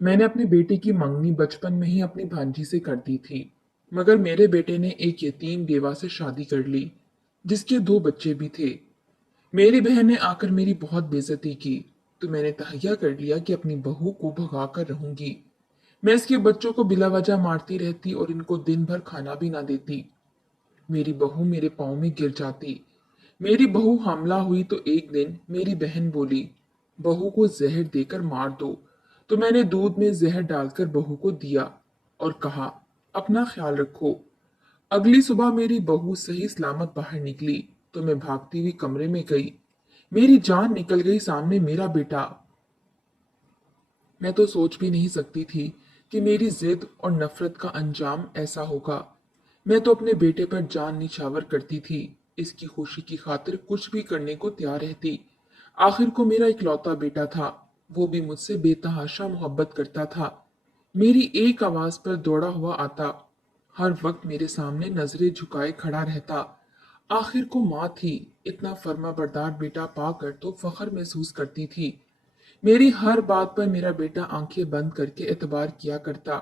मैंने अपने बेटे की मंगनी बचपन में ही अपनी भांजी से कर दी थी, मगर मेरे बेटे ने एक यतीम बेवा से शादी कर ली, जिसके दो बच्चे भी थे। मेरी बहन ने आकर मेरी बहुत बेइज्जती की, तो मैंने तहैया कर लिया कि अपनी बहू को भगा कर रहूंगी। मैं इसके बच्चों को बिला वजह मारती रहती और इनको दिन भर खाना भी ना देती। मेरी बहू मेरे पाँव में गिर जाती। मेरी बहू हमला हुई तो एक दिन मेरी बहन बोली, बहू को जहर देकर मार दो। तो मैंने दूध में जहर डालकर बहू को दिया और कहा, अपना ख्याल रखो। अगली सुबह मेरी बहू सही सलामत बाहर निकली तो मैं भागती हुई कमरे में गई। मेरी जान निकल गई, सामने मेरा बेटा। मैं तो सोच भी नहीं सकती थी कि मेरी जिद और नफरत का अंजाम ऐसा होगा। मैं तो अपने बेटे पर जान निछावर करती थी, इसकी खुशी की खातिर कुछ भी करने को तैयार रहती। आखिर को मेरा इकलौता बेटा था, वो भी मुझसे बेतहाशा मोहब्बत करता था। मेरी एक आवाज पर दौड़ा हुआ आता, हर वक्त मेरे सामने नजरें झुकाए खड़ा रहता। आखिर को माँ थी, इतना फर्मा बरदार बेटा पाकर तो फख्र महसूस करती थी। मेरी हर बात पर मेरा बेटा आंखें बंद करके एतबार किया करता।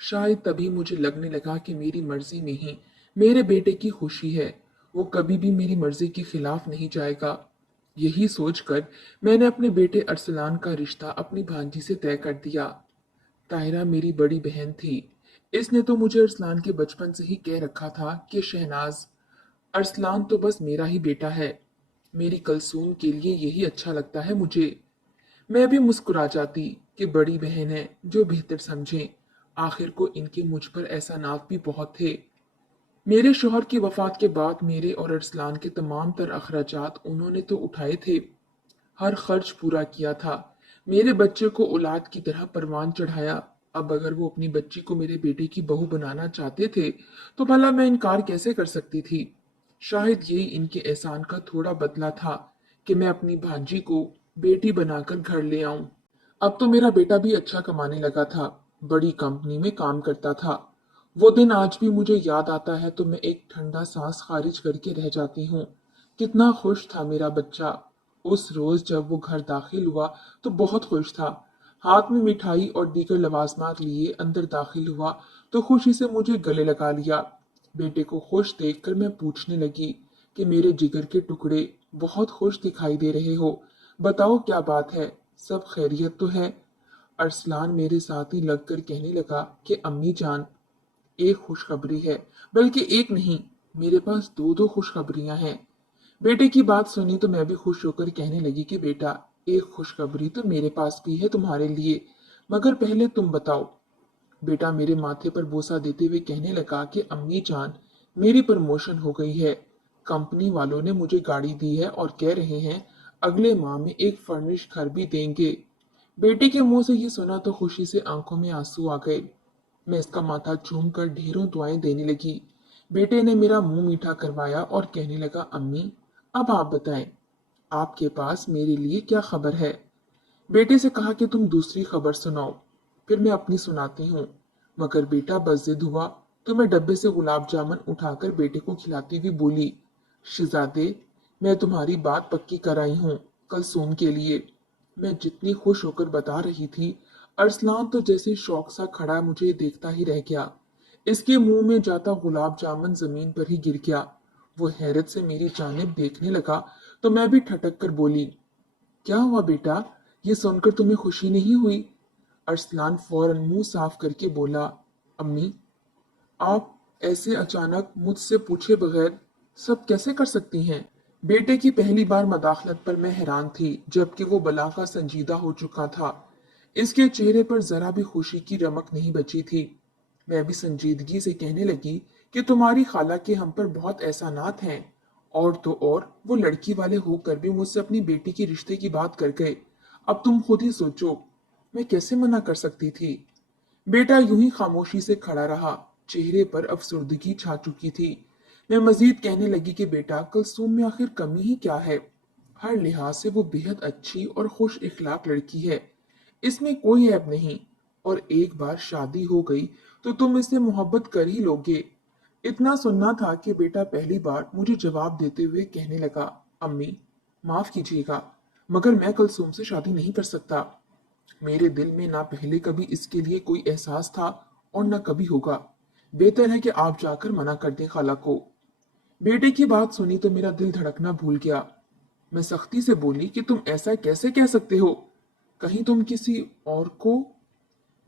शायद तभी मुझे लगने लगा कि मेरी मर्जी में ही मेरे बेटे की खुशी है, वो कभी भी मेरी मर्जी के खिलाफ नहीं जाएगा। यही सोचकर मैंने अपने बेटे अरसलान का रिश्ता अपनी भांजी से तय कर दिया। ताहिरा मेरी बड़ी बहन थी। इसने तो मुझे अरसलान के बचपन से ही कह रखा था कि शहनाज, अरसलान तो बस मेरा ही बेटा है। मेरी कलसूम के लिए यही अच्छा लगता है मुझे। मैं भी मुस्कुरा जाती कि बड़ी बहन है, जो बेहतर समझे। आखिर को इनके मुझ पर एहसानात भी बहुत थे। मेरे शोहर की वफात के बाद मेरे और अरसलान के तमाम तर अखराजात उन्होंने तो उठाए थे, हर खर्च पूरा किया था। मेरे बच्चे को औलाद की तरह परवान चढ़ाया। अब अगर वो अपनी बच्ची को मेरे बेटे की बहू बनाना चाहते थे, तो भला मैं इनकार कैसे कर सकती थी। शायद यही इनके एहसान का थोड़ा बदला था कि मैं अपनी भांजी को बेटी बनाकर घर ले आऊं। अब तो मेरा बेटा भी अच्छा कमाने लगा था, बड़ी कंपनी में काम करता था। वो दिन आज भी मुझे याद आता है तो मैं एक ठंडा सांस खारिज करके रह जाती हूँ। कितना खुश था मेरा बच्चा। उस रोज जब वो घर दाखिल हुआ तो बहुत खुश था। हाथ में मिठाई और दीगर लवाजमात लिए अंदर दाखिल हुआ तो खुशी से मुझे गले लगा लिया। बेटे को खुश देखकर मैं पूछने लगी कि मेरे जिगर के टुकड़े, बहुत खुश दिखाई दे रहे हो, बताओ क्या बात है, सब खैरियत तो है। अरसलान मेरे साथ ही लगकर कहने लगा कि अम्मी जान, एक खुशखबरी है, बल्कि एक नहीं, मेरे पास दो दो खुशखबरियां हैं। बेटे की बात सुनी तो मैं भी खुश होकर कहने लगी कि बेटा, एक खुशखबरी तो मेरे पास भी है तुम्हारे लिए, मगर पहले तुम बताओ। बेटा मेरे माथे पर बोसा देते हुए कहने लगा कि अम्मी जान, मेरी प्रमोशन हो गई है। कंपनी वालों ने मुझे गाड़ी दी है और कह रहे हैं अगले माह में एक फर्निश घर भी देंगे। बेटे के मुंह से ये सुना तो खुशी से आंखों में आंसू आ गए। मैं इसका माथा चूम कर ढेरों दुआएं देने लगी। बेटे ने मेरा मुंह मीठा करवाया और कहने लगा, अम्मी अब आप बताएं, आपके पास मेरे लिए क्या खबर है। बेटे से कहा कि तुम दूसरी खबर सुनाओ, फिर मैं अपनी सुनाती हूँ। मगर बेटा बस जिद हुआ तो मैं डब्बे से गुलाब जामुन उठाकर बेटे को खिलाती हुई बोली, शिजादे, मैं तुम्हारी बात पक्की कराई हूँ, कल सोम के लिए। मैं जितनी खुश होकर बता रही थी, अरसलान तो जैसे शौक सा खड़ा मुझे देखता ही रह गया। इसके मुंह में जाता गुलाब जामुन जमीन पर ही गिर गया। वो हैरत से मेरी जानिब देखने लगा तो मैं भी ठटक कर बोली, क्या हुआ बेटा, ये सुनकर तुम्हें खुशी नहीं हुई। अरसलान फौरन मुंह साफ करके बोला, अम्मी आप ऐसे अचानक मुझसे पूछे बगैर सब कैसे कर सकती हैं। बेटे की पहली बार मदाखलत पर मैं हैरान थी, जबकि वो बला का संजीदा हो चुका था। इसके चेहरे पर जरा भी खुशी की रमक नहीं बची थी। मैं भी संजीदगी से कहने लगी कि तुम्हारी खाला के हम पर बहुत एहसानात हैं, और तो और वो लड़की वाले होकर भी मुझसे अपनी बेटी के रिश्ते की बात कर गए। अब तुम खुद ही सोचो, मैं कैसे मना कर सकती थी। बेटा यूं ही खामोशी से खड़ा रहा, चेहरे पर अफसुर्दगी छा चुकी थी। मैं मजीद कहने लगी कि बेटा, कुलसूम में आखिर कमी ही क्या है। हर लिहाज से वो बेहद अच्छी और खुश इखलाक लड़की है, इसमें कोई ऐब नहीं। और एक बार शादी हो गई तो तुम इससे मोहब्बत कर ही लोगे। इतना सुनना था कि बेटा पहली बार मुझे जवाब देते हुए कहने लगा, अम्मी माफ कीजिएगा, मगर मैं कुलसूम से शादी नहीं कर सकता। मेरे दिल में ना पहले कभी इसके लिए कोई एहसास था और ना कभी होगा। बेहतर है कि आप जाकर मना कर दें खाला को। बेटे की बात सुनी तो मेरा दिल धड़कना भूल गया। मैं सख्ती से बोली कि तुम ऐसा कैसे कह सकते हो? कहीं तुम किसी और को?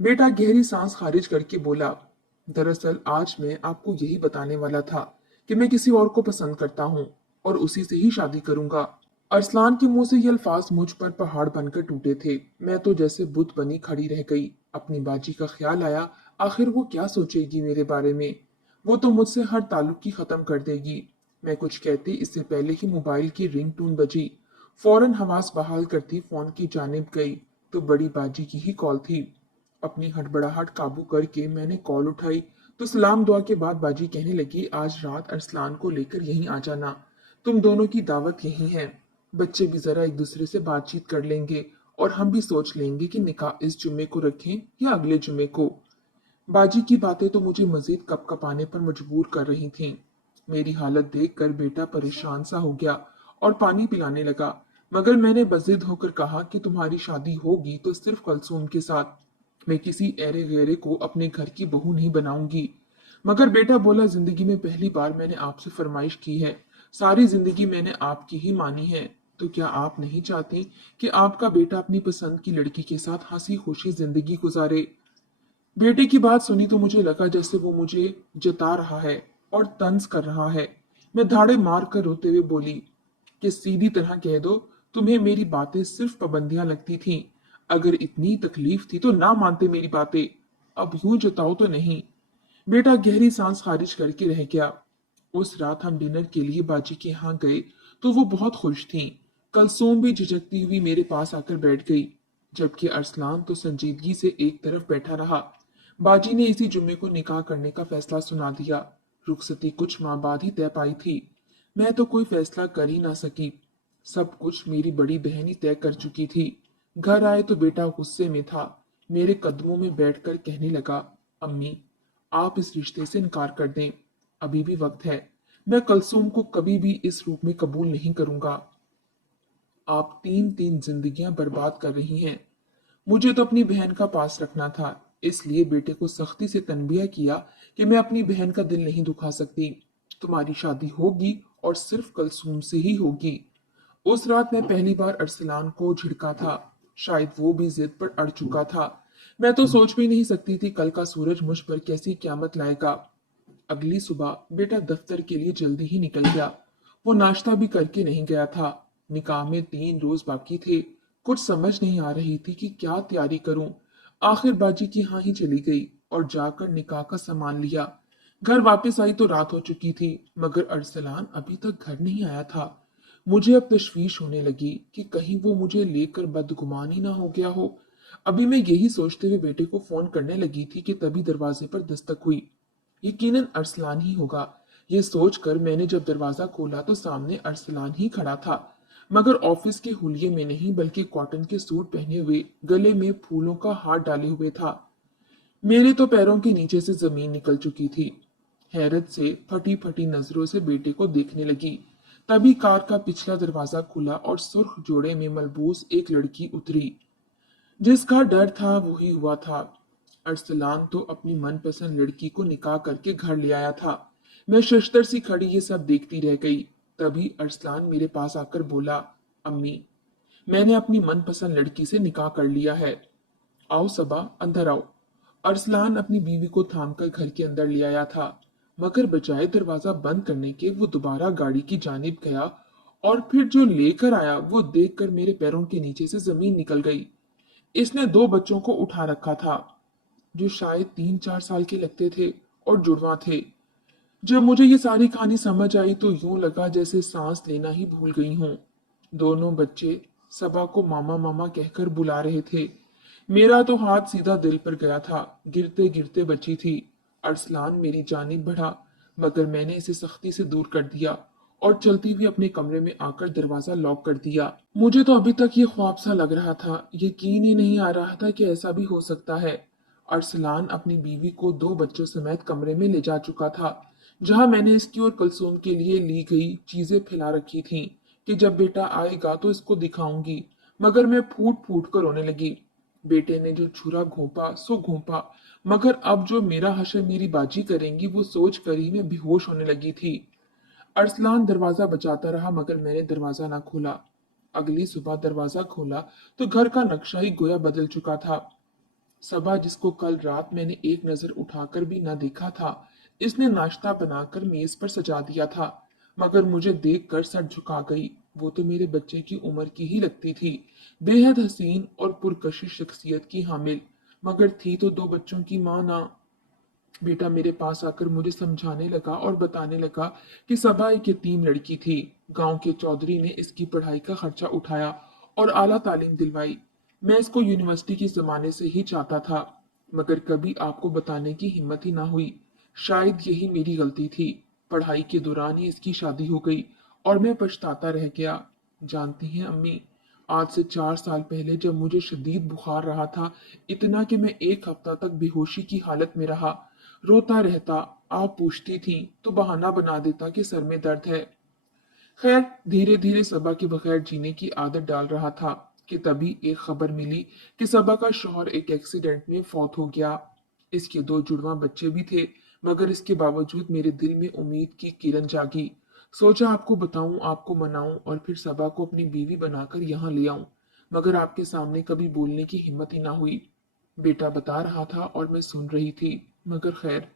बेटा गहरी सांस खारिज करके बोला, दरअसल आज मैं आपको यही बताने वाला था कि मैं किसी और को पसंद करता हूँ और उसी से ही शादी करूंगा। अरसलान के मुंह से ये अल्फाज मुझ पर पहाड़ बनकर टूटे थे। मैं तो जैसे बुत बनी खड़ी रह गई। अपनी बाजी का ख्याल आया, आखिर वो क्या सोचेगी मेरे बारे में? वो तो मुझसे हर ताल्लुक ही खत्म कर देगी। मैं कुछ कहती इससे पहले ही मोबाइल की रिंगटोन बजी। फौरन हवास बहाल करती फोन की जानिब गई तो बड़ी बाजी की ही कॉल थी। अपनी हड़बड़ाहट काबू करके मैंने कॉल उठाई तो सलाम दुआ के बाद बाजी कहने लगी, आज रात अरसलान को लेकर यहीं आ जाना। तुम दोनों की दावत यही है। बच्चे भी जरा एक दूसरे से बातचीत कर लेंगे और हम भी सोच लेंगे कि निकाह इस जुम्मे को रखें या अगले जुम्मे को। बाजी की बातें तो मुझे मजीद कपकपाने पर मजबूर कर रही थीं। मेरी हालत देखकर बेटा परेशान सा हो गया और पानी पिलाने लगा। मगर मैंने बजिद होकर कहा कि तुम्हारी शादी होगी तो सिर्फ कलसूम के साथ। मैं किसी ऐरे गैरे को अपने घर की बहू नहीं बनाऊंगी। मगर बेटा बोला, जिंदगी में पहली बार मैंने आपसे फरमाइश की है। सारी जिंदगी मैंने आपकी ही मानी है। तो क्या आप नहीं चाहती कि आपका बेटा अपनी पसंद की लड़की के साथ हंसी खुशी जिंदगी गुजारे? बेटे की बात सुनी तो मुझे लगा जैसे वो मुझे जता रहा है और तंज कर रहा है। मैं धाड़े मार कर रोते हुए बोली कि सीधी तरह कह दो, तुम्हें मेरी बातें सिर्फ पाबंदियां लगती थीं। अगर इतनी तकलीफ थी तो ना मानते मेरी बातें। अब यूं जताओ तो नहीं। बेटा गहरी सांस खारिज करके रह गया। उस रात हम डिनर के लिए बाजी के यहाँ गए तो वो बहुत खुश थीं। कलसूम भी झिझकती हुई मेरे पास आकर बैठ गई, जबकि अरसलान तो संजीदगी से एक तरफ बैठा रहा। बाजी ने इसी जुम्मे को निकाह करने का फैसला सुना दिया। रुखसती कुछ माह बाद ही तय पाई थी। मैं तो कोई फैसला कर ही ना सकी। सब कुछ मेरी बड़ी बहन ही तय कर चुकी थी। घर आए तो बेटा गुस्से में था। मेरे कदमों में बैठकर कहने लगा, अम्मी, आप इस रिश्ते से इनकार कर दें। अभी भी वक्त है। मैं कलसूम को कभी भी इस रूप में कबूल नहीं करूंगा। आप तीन तीन जिंदगियां बर्बाद कर रही हैं। मुझे तो अपनी बहन का पास रखना था, इसलिए बेटे को सख्ती से तनबिया किया कि मैं अपनी बहन का दिल नहीं दुखा सकती। तुम्हारी शादी होगी और सिर्फ कलसूम से ही होगी। उस रात मैं पहली बार अरसलान को झिड़का था। शायद वो भी जिद पर अड़ चुका था। मैं तो सोच भी नहीं सकती थी कल का सूरज मुझ पर कैसी क्यामत लाएगा। अगली सुबह बेटा दफ्तर के लिए जल्दी ही निकल गया। वो नाश्ता भी करके नहीं गया था। निकाह में 3 रोज बाकी थे। कुछ समझ नहीं आ रही थी कि क्या तैयारी करूं। आखिर बाजी की हाँ ही चली गई और जाकर निकाह का सामान लिया। घर वापस आई तो रात हो चुकी थी, मगर अरसलान अभी तक घर नहीं आया था। मुझे अब तशवीश होने लगी कि कहीं वो मुझे लेकर बदगुमान ही ना हो गया हो। अभी मैं यही सोचते हुए बेटे को फोन करने लगी थी कि तभी दरवाजे पर दस्तक हुई। यकीनन अरसलान ही होगा। ये सोचकर मैंने जब दरवाजा खोला तो सामने अरसलान ही खड़ा था, मगर ऑफिस के हुलिये में नहीं बल्कि कॉटन के सूट पहने हुए, गले में फूलों का हार डाले हुए था। मेरे तो पैरों के नीचे से जमीन निकल चुकी थी। हैरत से फटी फटी नजरों से बेटे को देखने लगी। तभी कार का पिछला दरवाजा खुला और सुर्ख जोड़े में मलबूस एक लड़की उतरी। जिसका डर था वही हुआ था। अरसलान तो अपनी मनपसंद लड़की को निकाह करके घर ले आया था। मैं शशतर सी खड़ी ये सब देखती रह गई। तभी अरसलान मेरे पास आकर बोला, अम्मी, मैंने अपनी मनपसंद लड़की से निकाह कर लिया है। आओ सबा, अंदर आओ। अरसलान अपनी बीवी को थामकर घर के अंदर ले आया था, मगर बजाय दरवाजा बंद करने के वो दोबारा गाड़ी की जानिब गया और फिर जो लेकर आया वो देखकर मेरे पैरों के नीचे से जमीन निकल गई। इसने 2 बच्चों को उठा रखा था, जो शायद 3-4 साल के लगते थे और जुड़वा थे। जब मुझे ये सारी कहानी समझ आई तो यूं लगा जैसे सांस लेना ही भूल गई हूं। दोनों बच्चे सबा को मामा मामा कहकर बुला रहे थे। मेरा तो हाथ सीधा दिल पर गया था, गिरते गिरते बची थी। अरसलान मेरी जानिब बढ़ा, मगर मैंने इसे सख्ती से दूर कर दिया और चलती हुई अपने कमरे में आकर दरवाजा लॉक कर दिया। मुझे तो अभी तक ये ख्वाब सा लग रहा था। यकीन ही नहीं आ रहा था कि ऐसा भी हो सकता है। अरसलान अपनी बीवी को 2 बच्चों समेत कमरे में ले जा चुका था, जहां मैंने इसकी और कलसूम के लिए ली गई चीजें फैला रखी थीं कि जब बेटा आएगा तो इसको दिखाऊंगी। मगर मैं फूट फूट कर रोने लगी। बेटे ने जो छुरा घोंपा सो घोंपा, मगर अब जो मेरा हशर मेरी बाजी करेंगी वो सोच कर ही मैं बेहोश होने लगी थी। अरसलान दरवाजा बजाता रहा मगर मैंने दरवाजा ना खोला। अगली सुबह दरवाजा खोला तो घर का नक्शा ही गोया बदल चुका था। सबा, जिसको कल रात मैंने एक नजर उठाकर भी न देखा था, इसने नाश्ता बनाकर मेज पर सजा दिया था, मगर मुझे देखकर सर झुका गई। वो तो मेरे बच्चे की उम्र की ही लगती थी, बेहद हसीन और पुरकशिश शख्सियत की हामिल, मगर थी तो दो बच्चों की माँ ना। बेटा मेरे पास आकर मुझे समझाने लगा और बताने लगा कि सबा एक यतीम लड़की थी। गांव के चौधरी ने इसकी पढ़ाई का खर्चा उठाया और आला तालीम दिलवाई। मैं इसको यूनिवर्सिटी के जमाने से ही चाहता था, मगर कभी आपको बताने की हिम्मत ही ना हुई। शायद यही मेरी गलती थी। पढ़ाई के दौरान ही इसकी शादी हो गई और मैं पछताता रह गया। जानती हैं अम्मी, आज से 4 साल पहले जब मुझे शदीद बुखार रहा था, इतना कि मैं एक हफ्ता तक बेहोशी की हालत में रहा, रोता रहता, आप पूछती थी तो बहाना बना देता कि सर में दर्द है। खैर, धीरे धीरे सबा के बगैर जीने की आदत डाल रहा था कि तभी एक खबर मिली कि सबा का शौहर एक एक्सीडेंट में फौत हो गया। इसके दो जुड़वा बच्चे भी थे, मगर इसके बावजूद मेरे दिल में उम्मीद की किरण जागी। सोचा आपको बताऊं, आपको मनाऊं और फिर सबा को अपनी बीवी बनाकर यहाँ ले आऊं, मगर आपके सामने कभी बोलने की हिम्मत ही ना हुई। बेटा बता रहा था और मैं सुन रही थी, मगर खैर,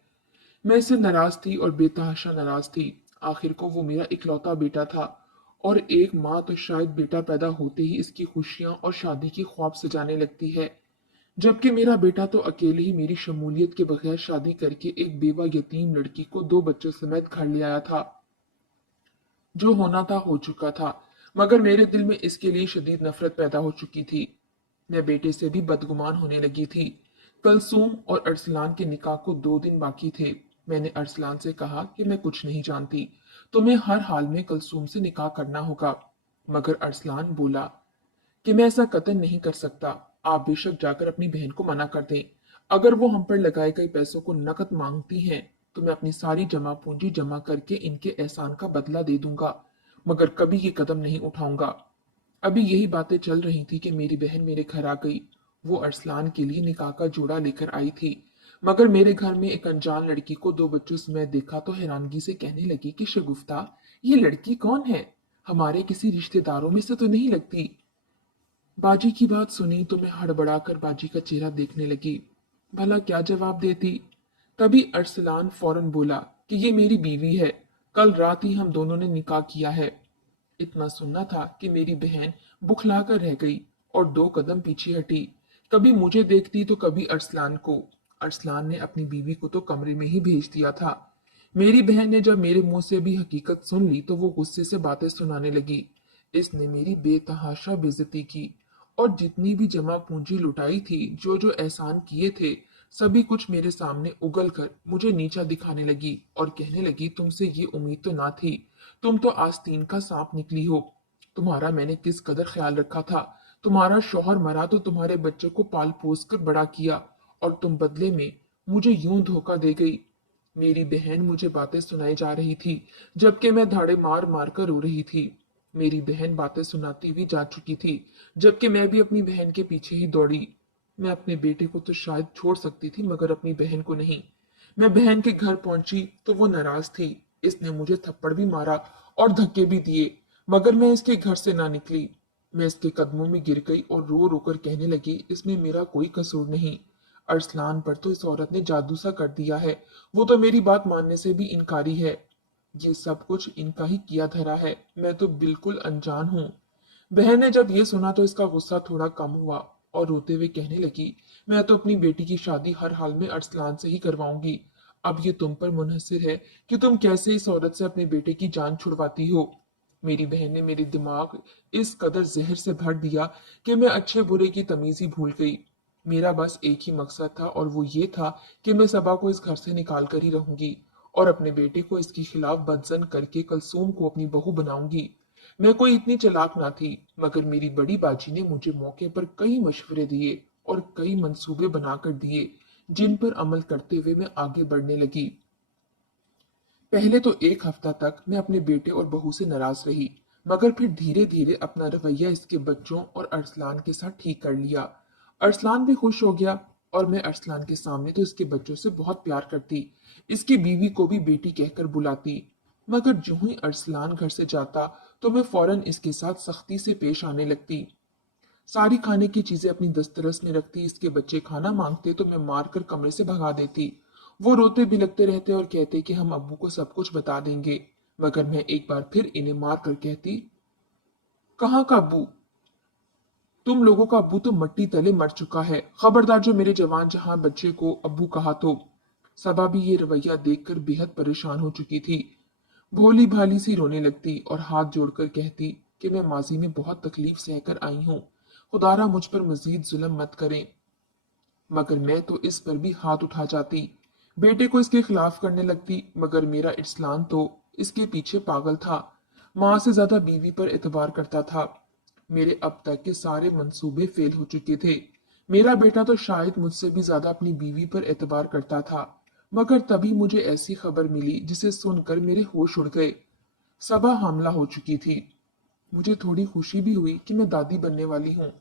मैं इससे नाराज थी और बेतहाशा नाराज थी। आखिर को वो मेरा इकलौता बेटा था, और एक माँ तो शायद बेटा पैदा होते ही इसकी खुशियां और शादी की ख्वाब सजाने लगती है, जबकि मेरा बेटा तो अकेले ही मेरी शमूलियत के बगैर शादी करके एक बेवा यतीम लड़की को दो बच्चों समेत घर ले आया था। जो होना था हो चुका था, मगर मेरे दिल में इसके लिए शदीद नफरत पैदा हो चुकी थी। मैं बेटे से भी बदगुमान होने लगी थी। कलसूम और अरसलान के निकाह को 2 दिन बाकी थे। मैंने अरसलान से कहा कि मैं कुछ नहीं जानती, तुम्हें हर हाल में कलसूम से निकाह करना होगा। मगर अरसलान बोला कि मैं ऐसा कतई नहीं कर सकता। आप बेशक जाकर अपनी बहन को मना कर दें। अगर वो हम पर लगाए गए पैसों को नकद मांगती हैं, तो मैं अपनी सारी जमा पूंजी जमा करके इनके एहसान का बदला दे दूंगा, मगर कभी ये कदम नहीं उठाऊंगा। अभी यही बातें चल रही थी कि मेरी बहन मेरे घर आ गई। वो अरसलान के लिए निकाह का जोड़ा लेकर आई थी, मगर मेरे घर में एक अनजान लड़की को दो बच्चों समेत देखा तो हैरानगी से कहने लगी कि शगुफ्ता, ये लड़की कौन है? हमारे किसी रिश्तेदारों में से तो नहीं लगती। बाजी की बात सुनी तो मैं हड़बड़ाकर बाजी का चेहरा देखने लगी। भला क्या जवाब देती? तभी अरसलान फौरन बोला कि ये मेरी बीवी है, कल रात ही हम दोनों ने निकाह किया है। इतना सुनना था कि मेरी बहन बुखलाकर रह गई और 2 कदम पीछे हटी। कभी मुझे देखती तो कभी अरसलान को। अरसलान ने अपनी बीवी को तो कमरे में ही भेज दिया था। मेरी बहन ने जब मेरे मुंह से भी हकीकत सुन ली तो वो गुस्से से बातें सुनाने लगी। इसने मेरी बेतहाशा बेइज्जती की और जितनी भी जमा पूंजी लुटाई थी, जो जो एहसान किए थे, सभी कुछ मेरे सामने उगल कर मुझे नीचा दिखाने लगी और कहने लगी, तुमसे ये उम्मीद तो ना थी, तुम तो आस्तीन का सांप निकली हो। तुम्हारा मैंने किस कदर ख्याल रखा था। तुम्हारा शौहर मरा तो तुम्हारे बच्चे को पाल पोस कर बड़ा किया, और तुम बदले में मुझे यूं धोखा दे गई। मेरी बहन मुझे बातें सुनाई जा रही थी, जबकि मैं धाड़े मार मार कर रो रही थी। मेरी बहन बातें सुनाती हुई जा चुकी थी, जबकि मैं भी अपनी बहन के पीछे ही दौड़ी। मैं अपने बेटे को तो शायद छोड़ सकती थी, मगर अपनी बहन को नहीं। मैं बहन के घर पहुंची तो वो नाराज थी। इसने मुझे थप्पड़ भी मारा और धक्के भी दिए, मगर मैं इसके घर से ना निकली। मैं इसके कदमों में गिर गई और रो रो कर कहने लगी, इसमें मेरा कोई कसूर नहीं। अरसलान पर तो इस औरत ने जादू सा कर दिया है, वो तो मेरी बात मानने से भी इनकारी है। ये सब कुछ इनका ही किया धरा है, मैं तो बिल्कुल अनजान हूँ। बहन ने जब ये सुना तो इसका गुस्सा थोड़ा कम हुआ और रोते हुए कहने लगी, मैं तो अपनी बेटी की शादी हर हाल में अरसलान से ही करवाऊंगी। अब ये तुम पर मुनहसिर है कि तुम कैसे इस औरत से अपने बेटे की जान छुड़वाती हो। मेरी बहन ने मेरी दिमाग इस कदर जहर से भर दिया कि मैं अच्छे बुरे की तमीज ही भूल गई। मेरा बस एक ही मकसद था, और वो ये था कि मैं सबा को इस घर से निकाल कर ही रहूंगी और अपने बेटे को इसके खिलाफ बदजन करके कलसूम को अपनी बहू बनाऊंगी। मैं कोई इतनी चालाक ना थी, मगर मेरी बड़ी बाजी ने मुझे मौके पर कई मशवरे दिए और कई मंसूबे बनाकर दिए, जिन पर अमल करते हुए मैं आगे बढ़ने लगी। पहले तो एक हफ्ता तक मैं अपने बेटे और बहू से नाराज रही, मगर फिर धीरे धीरे अपना रवैया इसके बच्चों और अरसलान के साथ ठीक कर लिया। अरसलान भी खुश हो गया और मैं अरसलान के सामने तो इसके बच्चों से बहुत प्यार करती, इसकी बीवी को भी बेटी कहकर बुलाती। मगर जो ही अरसलान घर से जाता तो मैं फौरन इसके साथ सख्ती से पेश आने लगती। सारी खाने की चीजें अपनी दस्तरस में रखती, इसके बच्चे खाना मांगते तो मैं मारकर कमरे से भगा देती। वो रोते बिलखते रहते और कहते कि हम अब्बू को सब कुछ बता देंगे। मगर मैं एक बार फिर इन्हें मार कर कहती, कहाँ का अब्बू? तुम लोगों का अब्बू तो मट्टी तले मर चुका है। खबरदार जो मेरे जवान जहां बच्चे को अब्बू कहा तो। सबा भी ये रवैया देखकर बेहद परेशान हो चुकी थी। भोली भाली सी रोने लगती और हाथ जोड़कर कहती कि मैं माजी में बहुत तकलीफ सहकर आई हूँ, खुदारा मुझ पर मजीद जुल्म मत करें। मगर मैं तो इस पर भी हाथ उठा जाती, बेटे को इसके खिलाफ करने लगती। मगर मेरा इस्लाम तो इसके पीछे पागल था, माँ से ज्यादा बीवी पर एतबार करता था। मेरे अब तक के सारे मंसूबे फेल हो चुके थे। मेरा बेटा तो शायद मुझसे भी ज्यादा अपनी बीवी पर एतबार करता था। मगर तभी मुझे ऐसी खबर मिली जिसे सुनकर मेरे होश उड़ गए। सबा हामला हो चुकी थी। मुझे थोड़ी खुशी भी हुई कि मैं दादी बनने वाली हूँ।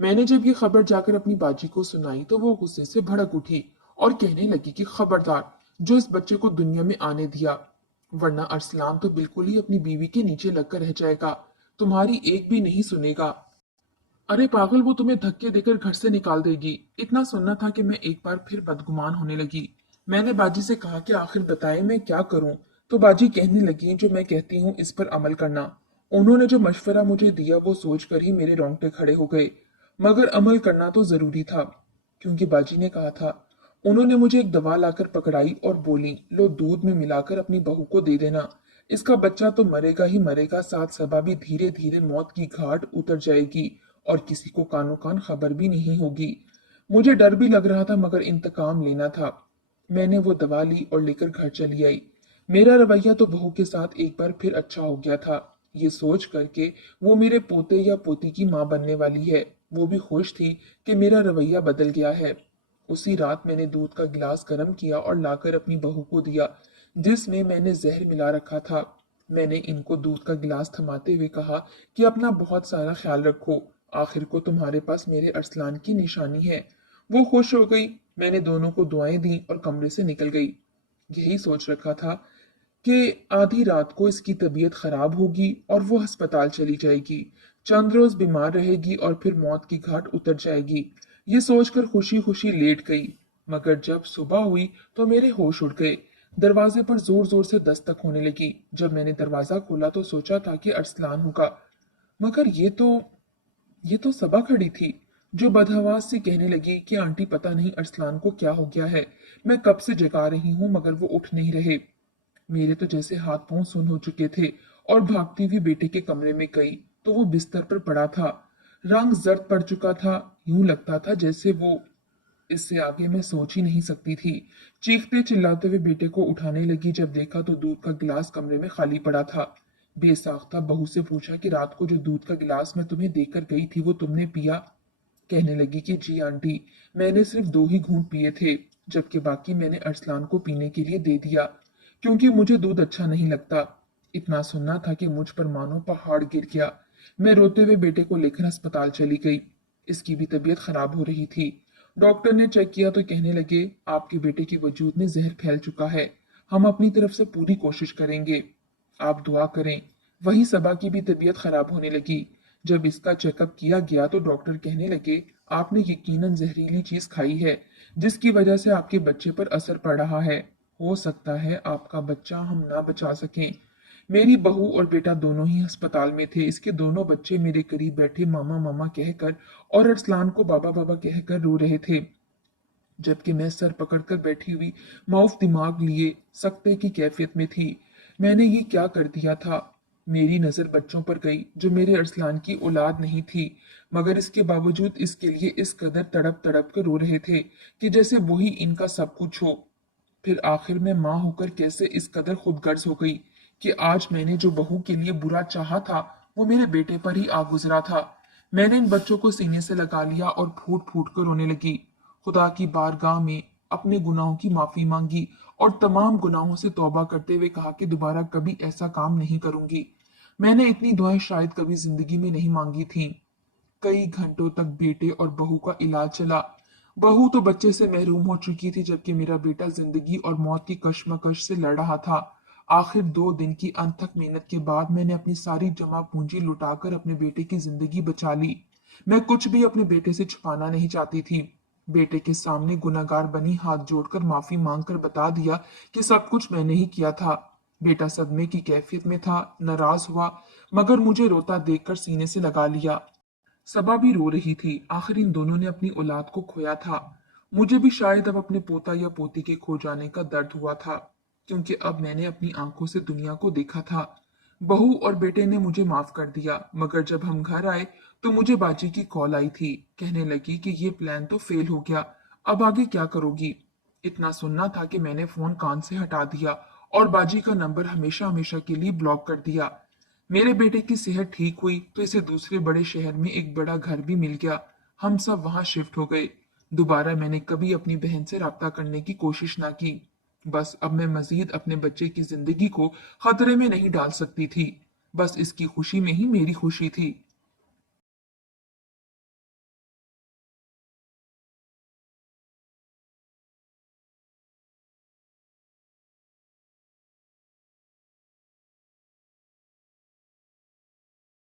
मैंने जब ये खबर जाकर अपनी बाजी को सुनाई तो वो गुस्से से भड़क उठी और कहने लगी कि खबरदार जो इस बच्चे को दुनिया में आने दिया, वरना अरसलान तो बिल्कुल ही अपनी बीवी के नीचे लगकर रह जाएगा, तुम्हारी एक भी नहीं सुनेगा। अरे पागल, वो तुम्हें धक्के देकर घर से निकाल देगी। इतना सुनना था कि मैं एक बार फिर बदगुमान होने लगी। मैंने बाजी से कहा कि आखिर बताएं मैं क्या करूं। तो बाजी कहने लगी, जो मैं कहती हूँ इस पर अमल करना। उन्होंने जो मशवरा मुझे दिया वो सोचकर ही मेरे रोंगटे खड़े हो गए। मगर अमल करना तो जरूरी था, क्योंकि बाजी ने कहा था। उन्होंने मुझे एक दवा लाकर पकड़ाई और बोली, लो दूध में मिलाकर अपनी बहू को दे देना। इसका बच्चा तो मरेगा ही मरेगा, साथ सबा भी धीरे धीरे मौत की घाट उतर जाएगी और किसी को कानो कान खबर भी नहीं होगी। मुझे डर भी लग रहा था मगर इंतकाम लेना था। मैंने वो दवा ली और लेकर घर चली आई। मेरा रवैया तो बहू के साथ एक बार फिर अच्छा हो गया था, ये सोच करके वो मेरे पोते या पोती की माँ बनने वाली है। वो भी खुश थी कि मेरा रवैया बदल गया है। उसी रात मैंने दूध का गिलास गर्म किया और लाकर अपनी बहू को दिया, जिसमें मैंने जहर मिला रखा था। मैंने इनको दूध का गिलास थमाते हुए कहा कि अपना बहुत सारा ख्याल रखो, आखिर को तुम्हारे पास मेरे अरसलान की निशानी है। वो खुश हो गई। मैंने दोनों को दुआएं दी और कमरे से निकल गई। यही सोच रखा था कि आधी रात को इसकी तबीयत खराब होगी और वो अस्पताल चली जाएगी, चंद रोज बीमार रहेगी और फिर मौत की घाट उतर जाएगी। ये सोचकर खुशी खुशी लेट गई। मगर जब सुबह हुई तो मेरे होश उड़ गए। दरवाजे पर जोर जोर से दस्तक होने लगी। जब मैंने दरवाजा खोला तो सोचा था कि अरसलान होगा, मगर ये तो सबा खड़ी थी, जो बदहवास से कहने लगी कि आंटी पता नहीं अरसलान को क्या हो गया है। मैं कब से जगा रही हूँ मगर वो उठ नहीं रहे। मेरे तो जैसे हाथ पांव सुन हो चुके थे और भागती हुई बेटे के कमरे में गई तो वो बिस्तर पर पड़ा था। रंग जर्द पड़ चुका था, यूं लगता था जैसे वो, इससे आगे मैं सोच ही नहीं सकती थी। चीखते चिल्लाते हुए बेटे को उठाने लगी। जब देखा तो दूध का गिलास कमरे में खाली पड़ा था। बेसाख्ता बहू से पूछा कि रात को जो दूध का गिलास मैं तुम्हें देकर गई थी वो तुमने पिया? कहने लगी कि जी आंटी, मैंने सिर्फ 2 ही घूंट पिए थे, जबकि बाकी मैंने अरसलान को पीने के लिए दे दिया, क्योंकि मुझे दूध अच्छा नहीं लगता। इतना सुनना था कि मुझ पर मानो पहाड़ गिर गया। मैं रोते हुए बेटे को लेकर अस्पताल चली गई। इसकी भी तबीयत खराब हो रही थी। डॉक्टर ने चेक किया तो कहने लगे, आपके बेटे के वजूद में जहर फैल चुका है। हम अपनी तरफ से पूरी कोशिश करेंगे, आप दुआ करें। वही सबा की भी तबीयत खराब होने लगी। जब इसका चेकअप किया गया तो डॉक्टर कहने लगे, आपने यकीनन जहरीली चीज खाई है, जिसकी वजह से आपके बच्चे पर असर पड़ रहा है। हो सकता है आपका बच्चा हम ना बचा सकें। मेरी बहू और बेटा दोनों ही अस्पताल में थे। इसके दोनों बच्चे मेरे करीब बैठे मामा मामा कहकर और अरसलान को बाबा बाबा कहकर रो रहे थे, जबकि मैं सर पकड़कर बैठी हुई मौफ दिमाग लिए सकते की कैफियत में थी। मैंने ये क्या कर दिया था? मेरी नजर बच्चों पर गई जो मेरे अरसलान की औलाद नहीं थी, मगर इसके बावजूद इसके लिए इस कदर तड़प तड़प कर रो रहे थे कि जैसे वही इनका सब कुछ हो। फिर आखिर में माँ होकर कैसे इस कदर खुदगर्ज हो गई कि आज मैंने जो बहू के लिए बुरा चाहा था वो मेरे बेटे पर ही आ गुजरा था। मैंने इन बच्चों को सीने से लगा लिया और फूट फूट कर रोने लगी। खुदा की बारगाह में अपने गुनाहों की माफी मांगी और तमाम गुनाहों से तौबा करते हुए कहा कि दोबारा कभी ऐसा काम नहीं करूंगी। मैंने इतनी दुआएं शायद कभी जिंदगी में नहीं मांगी थीं। कई घंटों तक बेटे और बहू का इलाज चला। बहू तो बच्चे से महरूम हो चुकी थी, जबकि मेरा बेटा जिंदगी और मौत की कश्मकश से लड़ रहा था। आखिर 2 दिन की अनथक मेहनत के बाद मैंने अपनी सारी जमा पूंजी लुटाकर अपने बेटे की जिंदगी बचा ली। मैं कुछ भी अपने बेटे से छुपाना नहीं चाहती थी। बेटे के सामने गुनहगार बनी हाथ जोड़कर माफी मांगकर बता दिया कि सब कुछ मैंने ही किया था। बेटा सदमे की कैफियत में था, नाराज हुआ, मगर मुझे रोता देखकर सीने से लगा लिया। सबा भी रो रही थी। आखिर इन दोनों ने अपनी औलाद को खोया था। मुझे भी शायद अब अपने पोता या पोती के खो जाने का दर्द हुआ था, क्योंकि अब मैंने अपनी आंखों से दुनिया को देखा था। बहू और बेटे ने मुझे माफ कर दिया, मगर जब हम घर आए तो मुझे बाजी की कॉल आई थी। कहने लगी कि ये प्लान तो फेल हो गया, अब आगे क्या करोगी। इतना सुनना था कि मैंने फोन कान से हटा दिया और बाजी का नंबर हमेशा हमेशा के लिए ब्लॉक कर दिया। मेरे बेटे की सेहत ठीक हुई तो इसे दूसरे बड़े शहर में एक बड़ा घर भी मिल गया। हम सब वहां शिफ्ट हो गए। दोबारा मैंने कभी अपनी बहन से राब्ता करने की कोशिश ना की। बस अब मैं मजीद अपने बच्चे की जिंदगी को खतरे में नहीं डाल सकती थी। बस इसकी खुशी में ही मेरी खुशी थी।